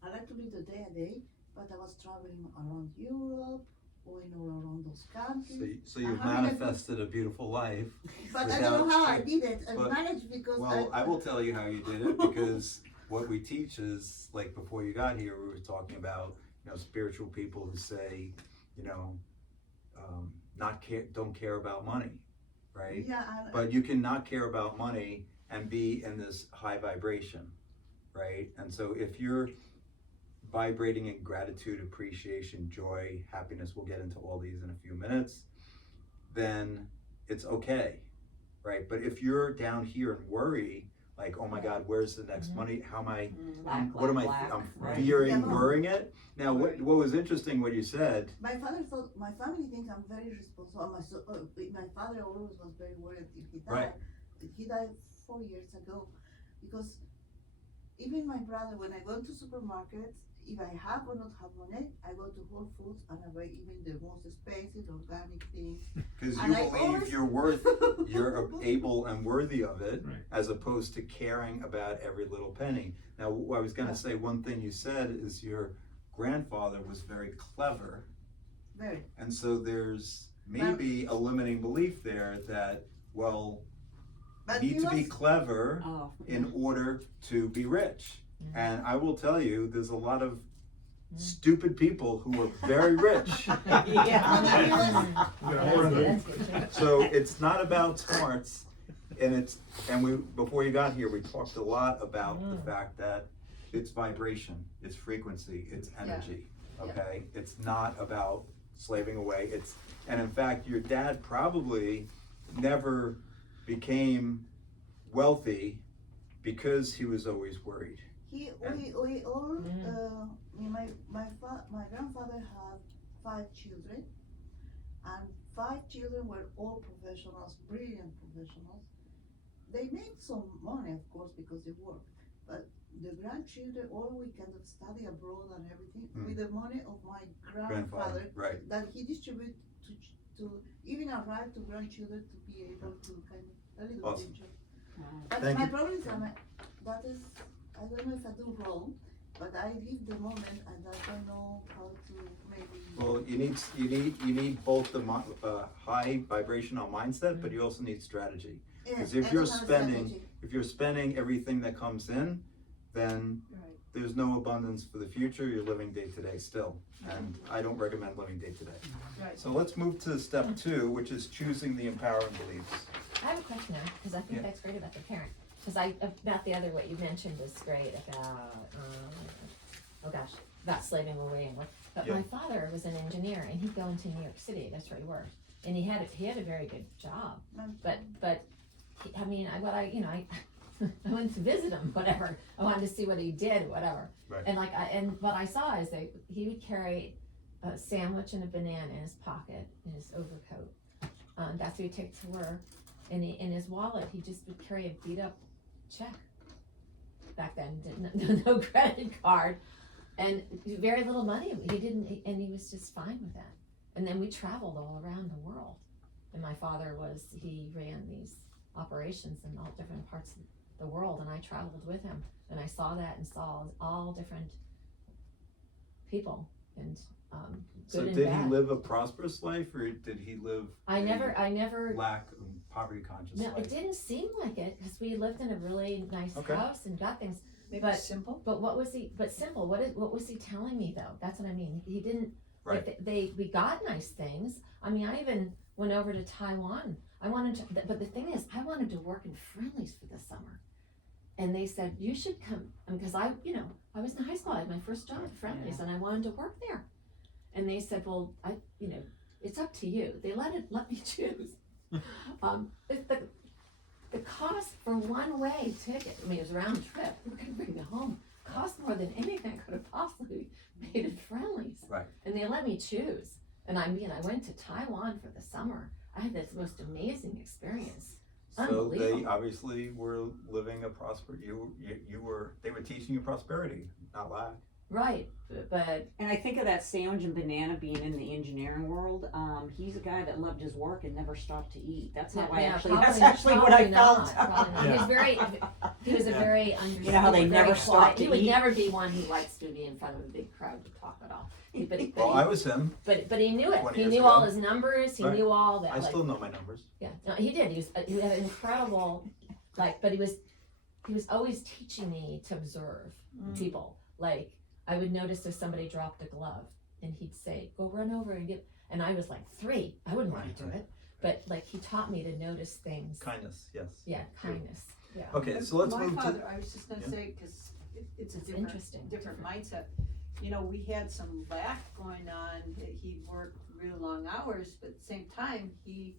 I like to live the day a day. But I was traveling around Europe, going all around those countries. So you've I mean, manifested a beautiful life. But I don't know how I without- did it. I but- managed because Well, I will tell you how you did it, because what we teach is, like, before you got here, we were talking about, spiritual people who say, don't care about money, right? yeah, and But you can not care about money and be in this high vibration, right? And so if you're vibrating in gratitude, appreciation, joy, happiness, we'll get into all these in a few minutes, then it's okay, right? But if you're down here and worry, like, oh my God, where's the next money? How am I, Lack, what am I, lack, I'm right. fearing, Yeah. worrying it? Now, what was interesting, what you said, my father thought, my family thinks I'm very responsible. My father always was very worried until he died. Right. He died 4 years ago, because even my brother, when I go to supermarkets, if I have or not have money, I go to Whole Foods and I buy even the most expensive organic things. because you And I believe always- you're able and worthy of it, Right. as opposed to caring about every little penny. Now, I was gonna say, one thing you said is your grandfather was very clever, Very. and so there's maybe a limiting belief there that, well, But you he need to be was, clever Oh, in order to be rich. Mhm. And I will tell you, there's a lot of stupid people who are very rich. Yeah. Yeah, more of it. That's good, too. So it's not about smarts, and we, before you got here, we talked a lot about the fact that it's vibration, it's frequency, it's energy, okay? It's not about slaving away, and in fact, your dad probably never became wealthy because he was always worried. we all, my grandfather had 5 children, and 5 children were all professionals, brilliant professionals. They made some money, of course, because they worked, but the grandchildren, all we kind of study abroad and everything, with the money of my grandfather, Right. that he distributed to even arrive to grandchildren to be able to kind of a little Awesome. bit. wow. But Thank my you. problem is that is, I don't know if I do wrong, but I live the moment and I don't know how to maybe. Well, you need both the high vibrational mindset, but you also need strategy. Yeah, Because I if you're don't have a spending, strategy. if you're spending everything that comes in, then Right. there's no abundance for the future. You're living day to day still, and I don't recommend living day to day. Right. So let's move to step 2, which is choosing the empowering beliefs. I have a question there, because I think Yeah. that's great about the parent. Because about the other, what you mentioned is great about, about slaving away and what. But my Yeah. father was an engineer, and he'd go into New York City. That's where he worked, and he had a very good job. But I mean, I I went to visit him, whatever. I wanted to see what he did, whatever. Right. And and what I saw is that he would carry a sandwich and a banana in his pocket in his overcoat. That's what he'd take to work. And in his wallet, he just would carry a beat up check. Back then, no credit card, and very little money. And he was just fine with that. And then we traveled all around the world. And my father he ran these operations in all different parts of the world, and I traveled with him, and I saw that and saw all different people, and So good and did bad. he live a prosperous life, or did he live I never lack poverty conscious no, life? it didn't seem like it, because we lived in a really nice Okay. house and got things. Maybe But- simple. But what was he? But simple. What was he telling me though? That's what I mean. He didn't. Right. Like we got nice things. I mean, I even went over to Taiwan. I wanted to, but the thing is, I wanted to work in Friendly's for the summer, and they said you should come because I was in high school. I had my first job at Friendly's, and I wanted to work there. And they said, well, it's up to you. They let me choose. The cost for one way ticket, I mean, it was a round trip, we were gonna bring it home, cost more than anything I could have possibly made at Friendly's. Right. And they let me choose. And I went to Taiwan for the summer. I had this most amazing experience. So they Unbelievable. obviously were living a they were teaching you prosperity, not lack. Right, but And I think of that sandwich and banana being in the engineering world. He's a guy that loved his work and never stopped to eat. That's how I yeah, actually. probably- That's actually what I probably not, felt. probably not. He was very, he was a very understanding. You know how they very never quiet. stop to He would eat? never be one who likes to be in front of a big crowd to talk at all. Well, I was him. But he knew it. 20 He years knew ago. all his numbers. He Right. knew all that. I like, still know my numbers. yeah, no, he did. He had an incredible, like, but he was always teaching me to observe people. Like, I would notice if somebody dropped a glove, and he'd say, "Go run over and get." And I was like 3. I wouldn't want to do it, but like he taught me to notice things. Kindness, yes. Yeah, kindness. Yeah. Okay, so let's My move father, to. I was just gonna Yeah. say, cause it's a It's different, interesting. different mindset. You know, we had some lack going on, that he worked real long hours, but at the same time, he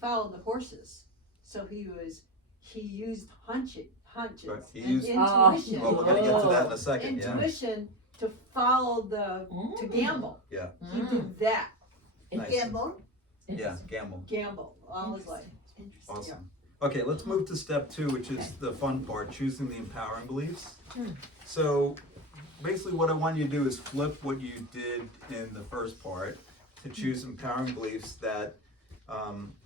followed the horses. So he used hunches Right, he and used- intuition. Well, we're gonna get to that in a second, yeah. Intuition to follow to gamble. Yeah. He did that, Nice. Gamble? Yeah, gamble. gamble, all his life. Interesting. Awesome. Okay, let's move to step 2, which is the fun part, choosing the empowering beliefs. So basically what I want you to do is flip what you did in the first part to choose empowering beliefs that,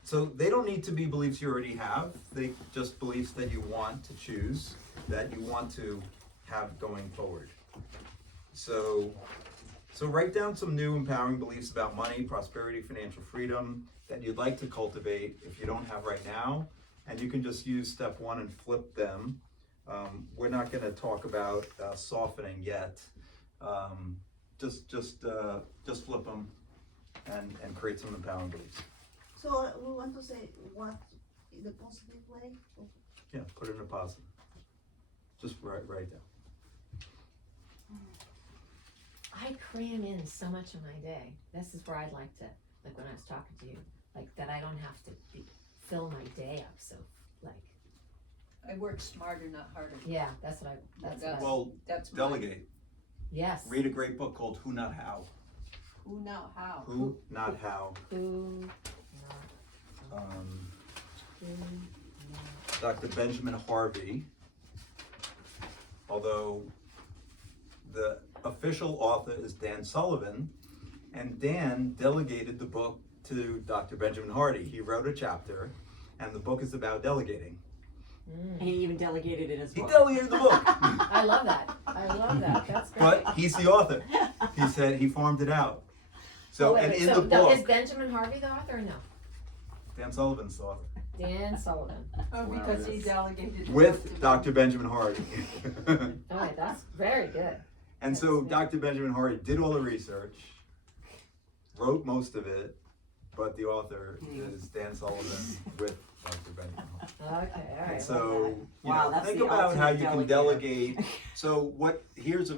so they don't need to be beliefs you already have, they just beliefs that you want to choose, that you want to have going forward. So write down some new empowering beliefs about money, prosperity, financial freedom that you'd like to cultivate if you don't have right now. And you can just use step 1 and flip them. We're not going to talk about softening yet. Just flip them and create some empowering beliefs. So we want to say what in the positive way? Yeah, put it in a positive. Just write down. I cram in so much of my day. This is where I'd like to, like when I was talking to you, like that I don't have to fill my day up. So, like, I work smarter, not harder. yeah, that's what I. Well, That's my, delegate. Yes. Read a great book called Who Not How. who, now, how. Who Not How. Who, Um, who, Dr. Benjamin Harvey, although the official author is Dan Sullivan, and Dan delegated the book to Dr. Benjamin Hardy. He wrote a chapter, and the book is about delegating. And he even delegated it as He well. delegated the book, I love that. I love that. That's great. but he's the author. He said he farmed it out. So, Oh, wait, and wait, in so the book, is Benjamin Harvey the author or no? Dan Sullivan's the author, Dan Sullivan. Oh, because he delegated. with Dr. Benjamin Hardy. All right, that's very good. And so Dr. Benjamin Hardy did all the research, wrote most of it, but the author is Dan Sullivan with Dr. Benjamin Hardy. Okay, all right. And so, you Wow, know, that's think the about how ultimate you can delegator. delegate. So here's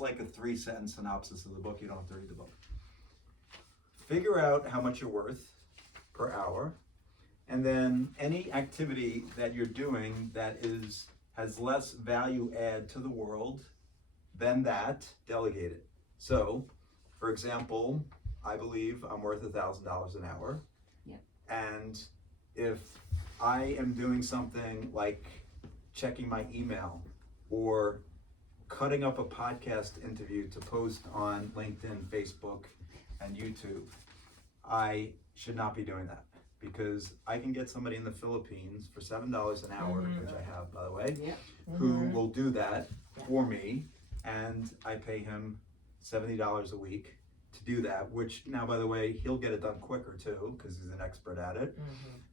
like a 3-sentence synopsis of the book. You don't have to read the book. Figure out how much you're worth per hour, and then any activity that you're doing that has less value add to the world than that, delegate it. So, for example, I believe I'm worth $1,000 an hour. Yep. And if I am doing something like checking my email or cutting up a podcast interview to post on LinkedIn, Facebook, and YouTube, I should not be doing that, because I can get somebody in the Philippines for $7 an hour, which I have, by the way, Yep. who will do that for me, and I pay him $70 a week to do that, which now, by the way, he'll get it done quicker too, because he's an expert at it.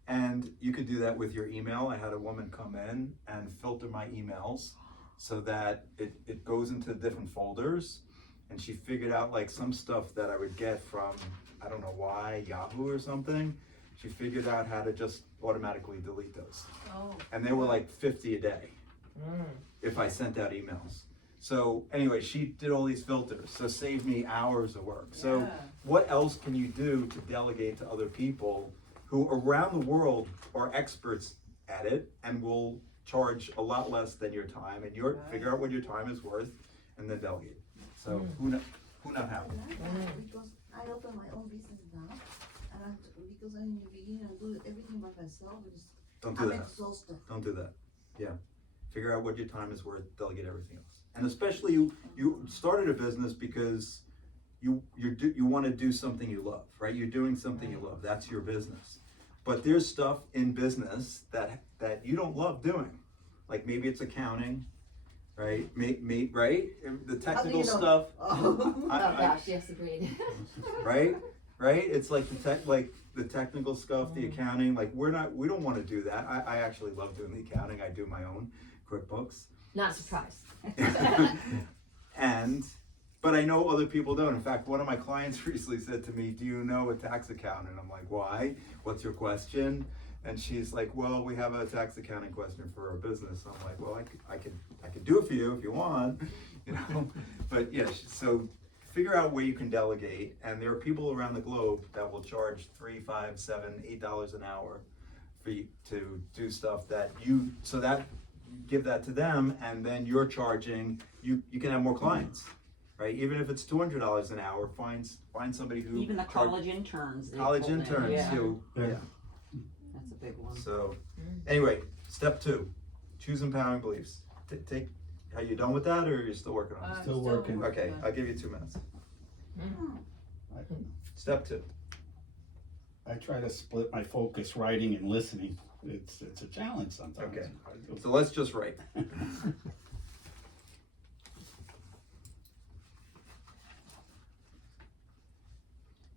And you could do that with your email. I had a woman come in and filter my emails so that it goes into different folders, and she figured out like some stuff that I would get from, I don't know why, Yahoo or something. She figured out how to just automatically delete those. Oh. And they were like 50 a day if I sent out emails. So anyway, she did all these filters, so saved me hours of work. So Yeah. what else can you do to delegate to other people who around the world are experts at it and will charge a lot less than your time, and figure out what your time is worth and then delegate. So who not how? I like that because I open my own business now, and because I'm in the beginning, I do everything by myself. Don't do I'm that. exhausted. Don't do that. Yeah. Figure out what your time is worth, delegate everything else. And especially you started a business because you want to do something you love, right? You're doing something you love. That's your business. But there's stuff in business that you don't love doing. Like maybe it's accounting, right? Right? The technical stuff, Oh. I- Oh gosh, yes, agreed. right? Right? It's like the technical stuff, the accounting. Like we don't want to do that. I actually love doing the accounting. I do my own QuickBooks. Not surprised. But I know other people don't. In fact, one of my clients recently said to me, "Do you know a tax accountant?" I'm like, "Why? What's your question?" And she's like, "Well, we have a tax accounting question for our business." I'm like, "Well, I could do it for you if you want, you know." But yeah, so figure out where you can delegate. And there are people around the globe that will charge $3, $5, $7, $8 an hour for you to do stuff that you. So that give that to them, and then you're charging. You can have more clients. Right, even if it's $200 an hour, find somebody who Even the college interns. they college pulled in. interns Yeah, who Yeah. that's a big one. So anyway, step 2, choose empowering beliefs. Take. Are you done with that, or are you still working on it? Still working. Okay, I'll give you 2 minutes. I, Step 2. I try to split my focus writing and listening. It's a challenge sometimes. Okay. So let's just write.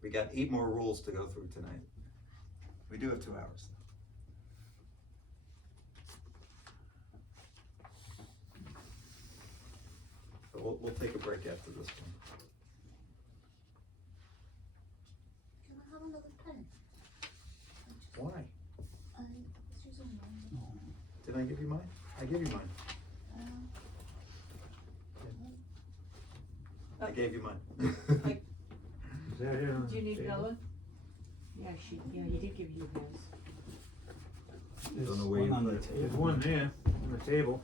We got 8 more rules to go through tonight. We do have 2 hours. So we'll take a break after this one. Can I have another pen? Why? I was using mine. Did I give you mine? I gave you mine. I gave you mine. Is that it on Do you the need table? Bella? Yeah, he did give you his. There's Don't know where one you on put the it. table. There's one there on the table.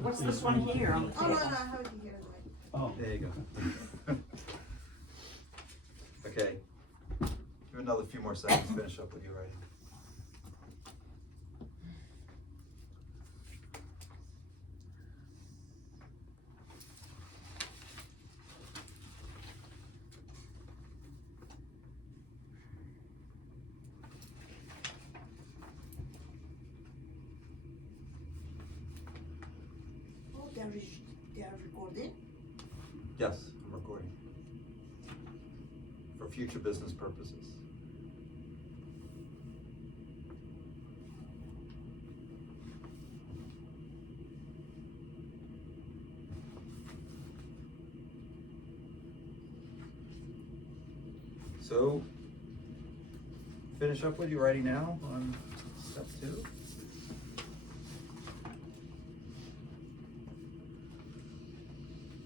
What's this one here on the Oh, no, table? no, I have it here. Oh, There you go. Okay. Give it another few more seconds to finish up with your writing. Oh, they are recording? Yes, I'm recording. For future business purposes. So, finish up with your writing now on step 2.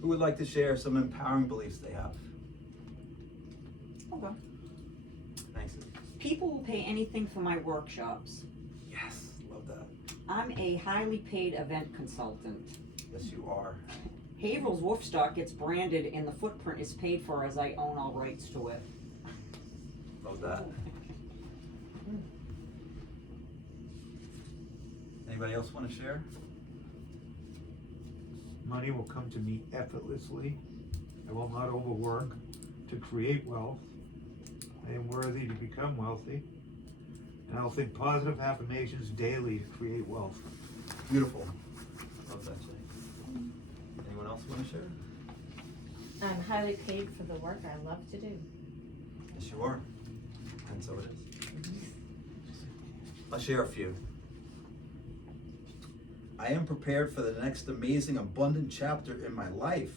Who would like to share some empowering beliefs they have? Okay. Thanks. People will pay anything for my workshops. Yes, love that. I'm a highly paid event consultant. Yes, you are. Haverhill's Wolfstock gets branded and the footprint is paid for as I own all rights to it. Love that. Anybody else want to share? Money will come to me effortlessly. I will not overwork to create wealth. I am worthy to become wealthy. And I'll think positive affirmations daily to create wealth. Beautiful. Love that, Jay. Anyone else want to share? I'm highly paid for the work I love to do. Yes, you are. And so it is. I'll share a few. I am prepared for the next amazing, abundant chapter in my life.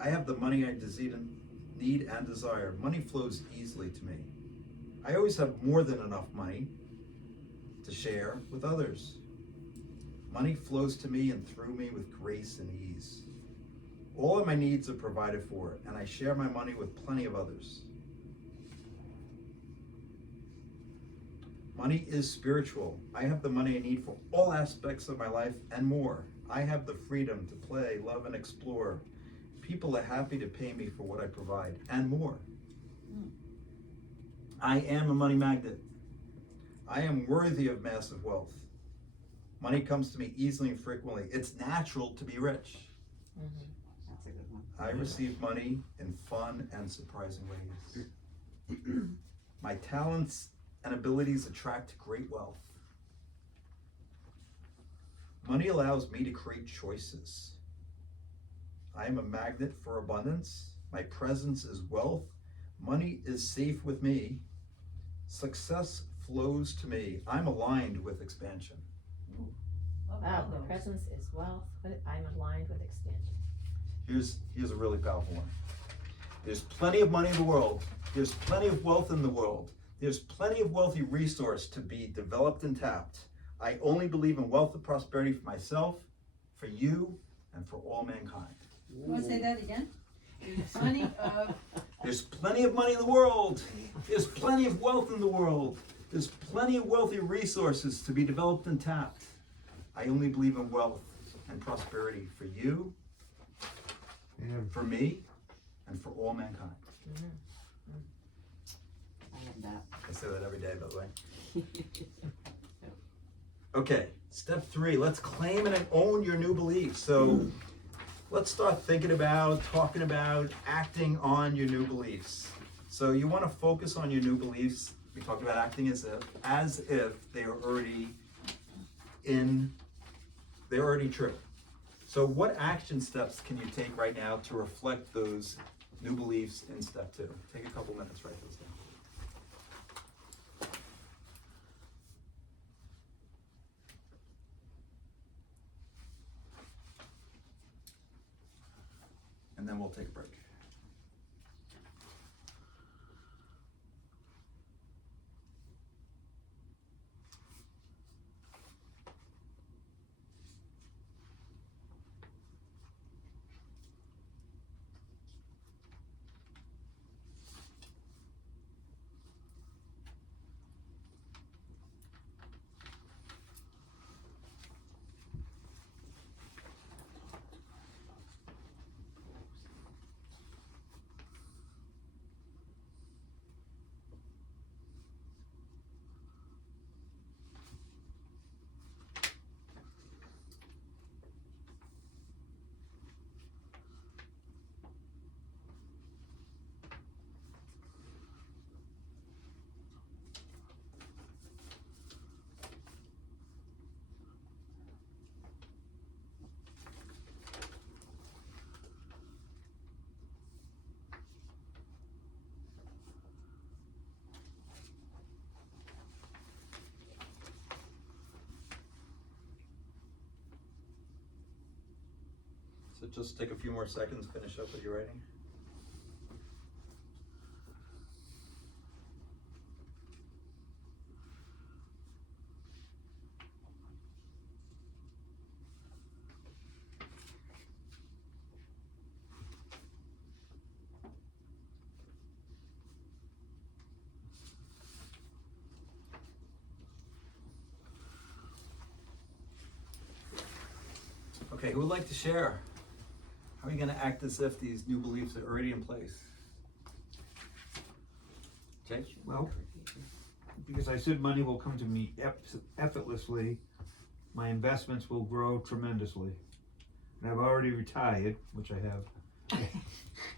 I have the money I need and desire. Money flows easily to me. I always have more than enough money to share with others. Money flows to me and through me with grace and ease. All of my needs are provided for, and I share my money with plenty of others. Money is spiritual. I have the money I need for all aspects of my life and more. I have the freedom to play, love, and explore. People are happy to pay me for what I provide and more. I am a money magnet. I am worthy of massive wealth. Money comes to me easily and frequently. It's natural to be rich. That's a good one. I receive money in fun and surprising ways. My talents and abilities attract great wealth. Money allows me to create choices. I am a magnet for abundance. My presence is wealth. Money is safe with me. Success flows to me. I'm aligned with expansion. Wow, the presence is wealth, but I'm aligned with expansion. Here's a really powerful one. There's plenty of money in the world. There's plenty of wealth in the world. There's plenty of wealthy resource to be developed and tapped. I only believe in wealth and prosperity for myself, for you, and for all mankind. You wanna say that again? There's plenty of, There's plenty of money in the world. There's plenty of wealth in the world. There's plenty of wealthy resources to be developed and tapped. I only believe in wealth and prosperity for you, And for me, and for all mankind. I love that. I say that every day, by the way. Okay, step 3, let's claim and own your new beliefs. So let's start thinking about, talking about, acting on your new beliefs. So you want to focus on your new beliefs. We talked about acting as if they are already they're already true. So what action steps can you take right now to reflect those new beliefs in step 2? Take a couple minutes, write those down. And then we'll take a break. So just take a few more seconds, finish up what you're writing. Okay, who would like to share? How are you going to act as if these new beliefs are already in place? Jay? well, because I said money will come to me effortlessly, my investments will grow tremendously. And I've already retired, which I have.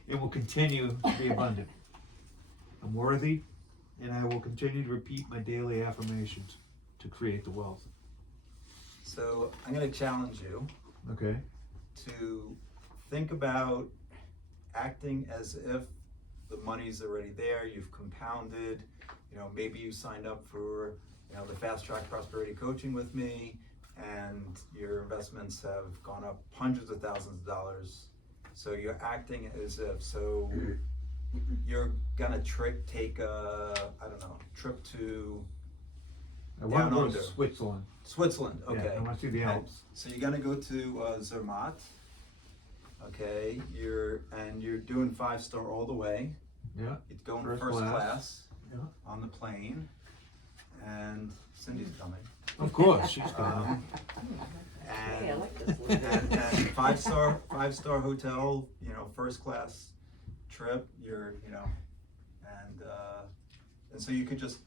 It will continue to be abundant. I'm worthy, and I will continue to repeat my daily affirmations to create the wealth. So I'm going to challenge you Okay. to think about acting as if the money's already there, you've compounded, maybe you signed up for, the Fast Track Prosperity Coaching with me, and your investments have gone up hundreds of thousands of dollars. So you're acting as if, so you're gonna take a, trip to I want to Down go under. to Switzerland. Switzerland, okay. Yeah, I want to see the Okay. Alps. So you're gonna go to Zermatt, okay? You're doing 5-star all the way. Yeah. It's going First first class. class Yeah. on the plane, and Cindy's coming. Of course, she's coming. Hey, I And, like this and, one. and five-star hotel, first class trip. And so you could just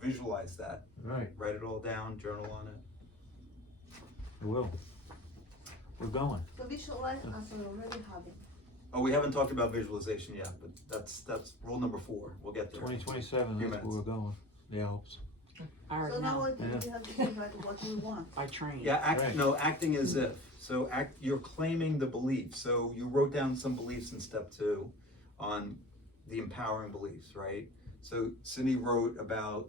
visualize that, Right. write it all down, journal on it. I will. We're going. So visualize as I already have it. Oh, we haven't talked about visualization yet, but that's rule number 4. We'll get there. 2027, Few that's where we're going. The Alps. I already So now know. what Yeah. we have to decide what we want. I train. Yeah, Right. no, acting as if. So you're claiming the belief. So you wrote down some beliefs in step 2 on the empowering beliefs, right? So Cindy wrote about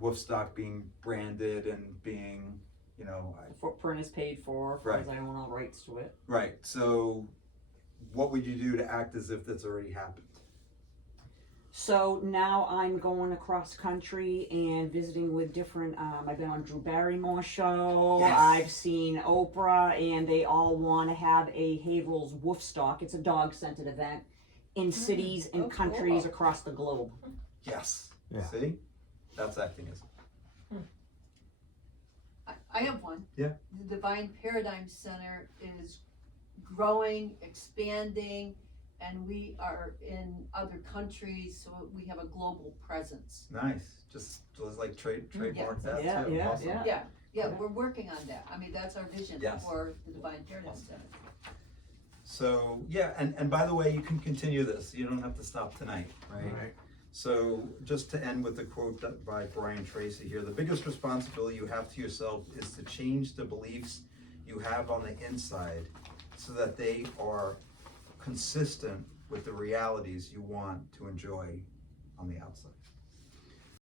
Wolfstock being branded and being, you know, The footprint is paid for, Right. because I own all rights to it. right. So what would you do to act as if that's already happened? So now I'm going across country and visiting with different, I've been on Drew Barrymore show, Yes. I've seen Oprah, and they all want to have a Haverhill's Wolfstock. It's a dog-centered event in cities and oh, countries cool. across the globe. Yes. Yeah. See? That's acting as if. I have one. Yeah. The Divine Paradigm Center is growing, expanding, and we are in other countries, so we have a global presence. Nice. Just like trademark that Yeah, too. yeah, Awesome. yeah. Yeah, Yeah. we're working on that. I mean, that's our vision Yes. for the Divine Paradigm Center. So yeah, and by the way, you can continue this. You don't have to stop tonight, right? So just to end with the quote by Brian Tracy here, the biggest responsibility you have to yourself is to change the beliefs you have on the inside so that they are consistent with the realities you want to enjoy on the outside.